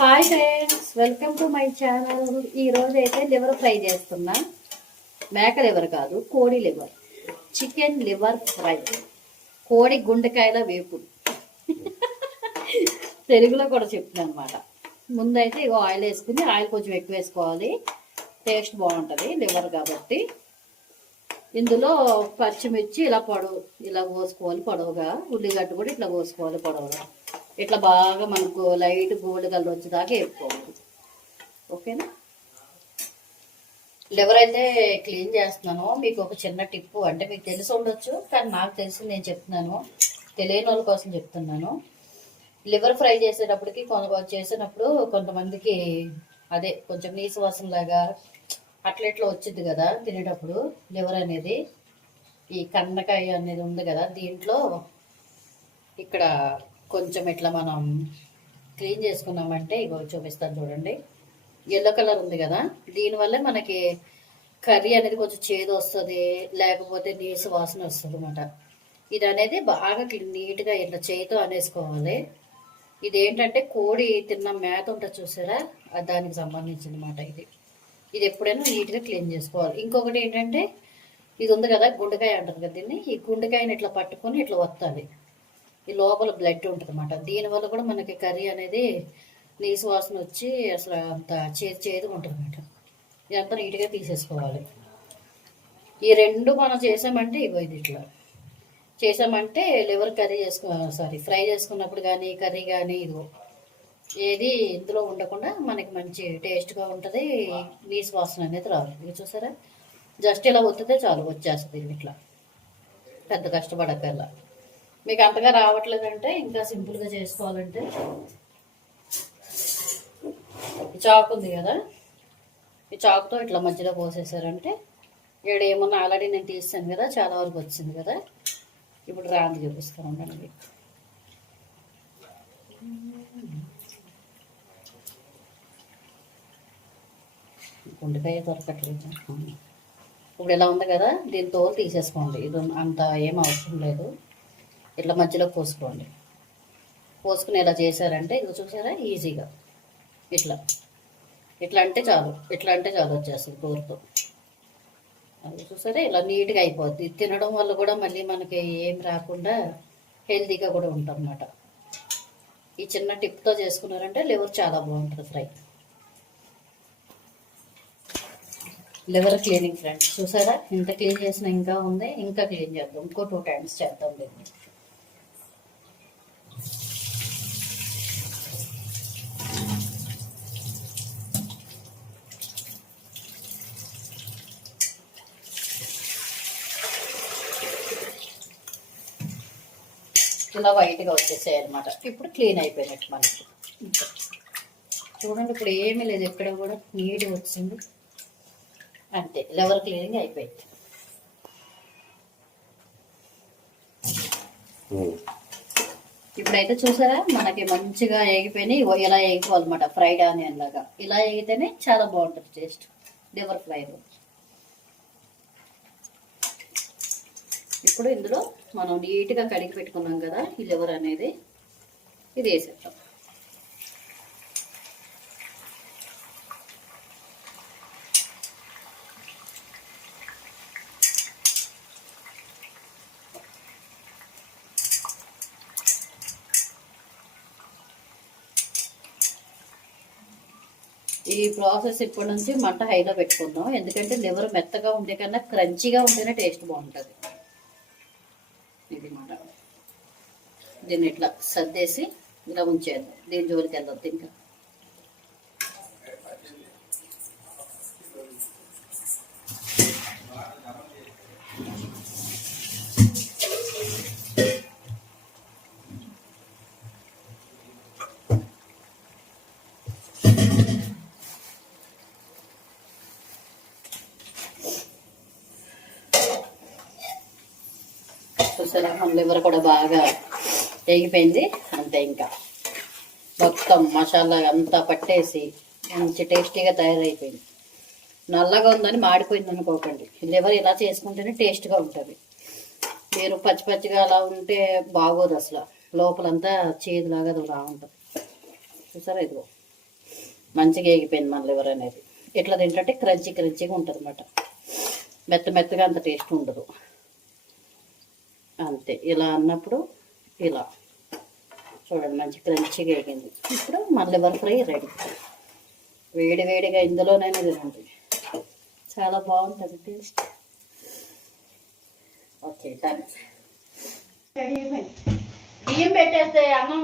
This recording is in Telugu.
Hi friends, welcome to my channel. ఈరోజు అయితే లివర్ ఫ్రై చేస్తున్నా. మేక లివర్ కాదు, కోడి లివర్, చికెన్ లివర్ ఫ్రై, కోడి గుండెకాయల వేపుడు. తెలుగులో కూడా చెప్తున్నాను అనమాట. ముందైతే ఇగో ఆయిల్ వేసుకుని, ఆయిల్ కొంచెం ఎక్కువ వేసుకోవాలి, టేస్ట్ బాగుంటుంది లివర్ కాబట్టి. ఇందులో పచ్చిమిర్చి ఇలా కోసుకోవాలి పొడవుగా, ఉల్లిగడ్డ కూడా ఇట్లా కోసుకోవాలి పొడవుగా. ఇట్లా బాగా మనకు లైట్ గోల్డ్ కలర్ వచ్చేదాకా వేపుకోవాలి. ఓకేనా? లివర్ అయితే క్లీన్ చేస్తున్నాను. మీకు ఒక చిన్న టిప్పు, అంటే మీకు తెలిసి ఉండొచ్చు కానీ నాకు తెలిసి నేను చెప్తున్నాను, తెలియని వాళ్ళ కోసం చెప్తున్నాను. లివర్ ఫ్రై చేసేటప్పటికి చేసినప్పుడు కొంతమందికి అదే కొంచెం నీసు వాసన లాగా అట్లా ఇట్లా వచ్చింది కదా తినేటప్పుడు. లివర్ అనేది, ఈ కండకాయ అనేది ఉంది కదా, దీంట్లో ఇక్కడ కొంచెం ఇట్లా మనం క్లీన్ చేసుకున్నామంటే ఇగో చూపిస్తాను చూడండి. ఎల్లో కలర్ ఉంది కదా, దీనివల్ల మనకి కర్రీ అనేది కొంచెం చేదు వస్తుంది, లేకపోతే నీసు వాసన వస్తుంది అనమాట. ఇది అనేది బాగా నీట్గా ఇట్లా చేతితో అనేసుకోవాలి. ఇదేంటంటే కోడి తిన్న మేత ఉంటుంది చూసారా, దానికి సంబంధించింది అనమాట. ఇది ఎప్పుడైనా నీట్గా క్లీన్ చేసుకోవాలి. ఇంకొకటి ఏంటంటే ఇది ఉంది కదా గుండెకాయ అంటారు కదా దీన్ని, ఈ గుండెకాయని ఇట్లా పట్టుకొని ఇట్లా వత్తాలి. ఈ లోపల బ్లడ్ ఉంటుంది అన్నమాట. దీనివల్ల కూడా మనకి కర్రీ అనేది నీసు వాసన వచ్చి అసలు అంత చేదుగా ఉంటుంది అన్నమాట. ఇదంతా నీట్గా తీసేసుకోవాలి. ఈ రెండు మనం చేసామంటే ఇది ఇట్లా చేసామంటే లివర్ కర్రీ ఫ్రై చేసుకున్నప్పుడు కానీ కర్రీ కానీ ఇదిగో ఏది ఇందులో ఉండకుండా మనకి మంచి టేస్ట్గా ఉంటుంది. నీసు వాసన అనేది రాదు. ఇది చూసారా, జస్ట్ ఇలా ఒత్తితే చాలు వచ్చేస్తుంది. ఇట్లా పెద్ద కష్టపడక్కర్లా. మీకు అంతగా రావట్లేదంటే ఇంకా సింపుల్గా చేసుకోవాలంటే చాకు ఉంది కదా, ఈ చాకుతో ఇట్లా మధ్యలో పోసేసారంటే ఇక్కడ ఏమన్నా ఆల్రెడీ నేను తీసాను కదా, చాలా వరకు వచ్చింది కదా. ఇప్పుడు రాంది చూపిస్తాను ఉండండి. గుండెకాయ దొరకట్లేదు. ఇప్పుడు ఇలా ఉంది కదా, దీని తోలు తీసేసుకోండి. ఇది అంత ఏం అవసరం లేదు. ఇట్లా మధ్యలో పోసుకోండి. పోసుకుని ఇలా చేశారంటే ఇది చూసారా ఈజీగా ఇట్లా అంటే చాలు వచ్చేస్తుంది కూరతో. అది చూసారా ఇలా నీట్గా అయిపోద్ది. తినడం వల్ల కూడా మళ్ళీ మనకి ఏం రాకుండా హెల్తీగా కూడా ఉంటాం అన్నమాట. ఈ చిన్న టిప్తో చేసుకున్నారంటే లివర్ చాలా బాగుంటుంది ఫ్రై. లివర్ క్లీనింగ్ ఫ్రెండ్స్ చూసారా, ఇంత క్లీన్ చేసిన ఇంకా ఉంది, ఇంకా క్లీన్ చేద్దాం. ఇంకో 2 times చేద్దాం దీన్ని. ఇలా వైట్గా వచ్చేసాయి అనమాట. ఇప్పుడు క్లీన్ అయిపోయినట్టు మనకి. చూడండి, ఇప్పుడు ఏమీ లేదు, ఎక్కడ కూడా నీట్గా వచ్చింది. అంతే, లివర్ క్లీనింగ్ అయిపోయింది. ఇప్పుడైతే చూసారా మనకి మంచిగా ఏగిపోయినాయి. ఇలా ఏగిపోవాలన్నమాట, ఫ్రైడ్ ఆనియన్ లాగా. ఇలా ఏగితేనే చాలా బాగుంటుంది టేస్ట్ లివర్ ఫ్రైలో. ఇప్పుడు ఇందులో మనం నీట్గా కడిగి పెట్టుకున్నాం కదా ఈ లివర్ అనేది, ఇది వేసేద్దాం. ఈ ప్రాసెస్ ఇప్పటి నుంచి మంట హైలో పెట్టుకుందాం. ఎందుకంటే లివర్ మెత్తగా ఉండే కన్నా క్రంచీగా ఉంటేనే టేస్ట్ బాగుంటుంది. ఇది మాట, దీన్ని ఇట్లా సర్దేసి ఇలా ఉంచేద్దాం. దీని జోలికి వెళ్ళొద్దు ఇంకా. చూసారా, మన లివర్ కూడా బాగా వేగిపోయింది. అంతే, ఇంకా మొత్తం మసాలా అంతా పట్టేసి మంచి టేస్టీగా తయారైపోయింది. నల్లగా ఉందని మాడిపోయింది అనుకోకండి. లివర్ ఇలా చేసుకుంటేనే టేస్ట్గా ఉంటుంది. మీరు పచ్చి పచ్చిగా అలా ఉంటే బాగోదు అసలు. లోపలంతా చేదులాగా రా ఉంటుంది. చూసారా, ఇదిగో మంచిగా ఎగిపోయింది మన లివర్ అనేది. ఇట్లా తింటే క్రంచీ క్రంచీగా ఉంటుంది అన్నమాట. మెత్తగా అంత టేస్ట్ ఉండదు. అంతే, ఇలా అన్నప్పుడు ఇలా చూడండి మంచి క్రంచీగా ఎగింది. ఇప్పుడు మన లివర్ ఫ్రై రెడీ. వేడి వేడిగా ఇందులోనైనా తినండి, చాలా బాగుంటుంది టేస్ట్. Okay, done. బియ్యం పెట్టేస్తే అన్నం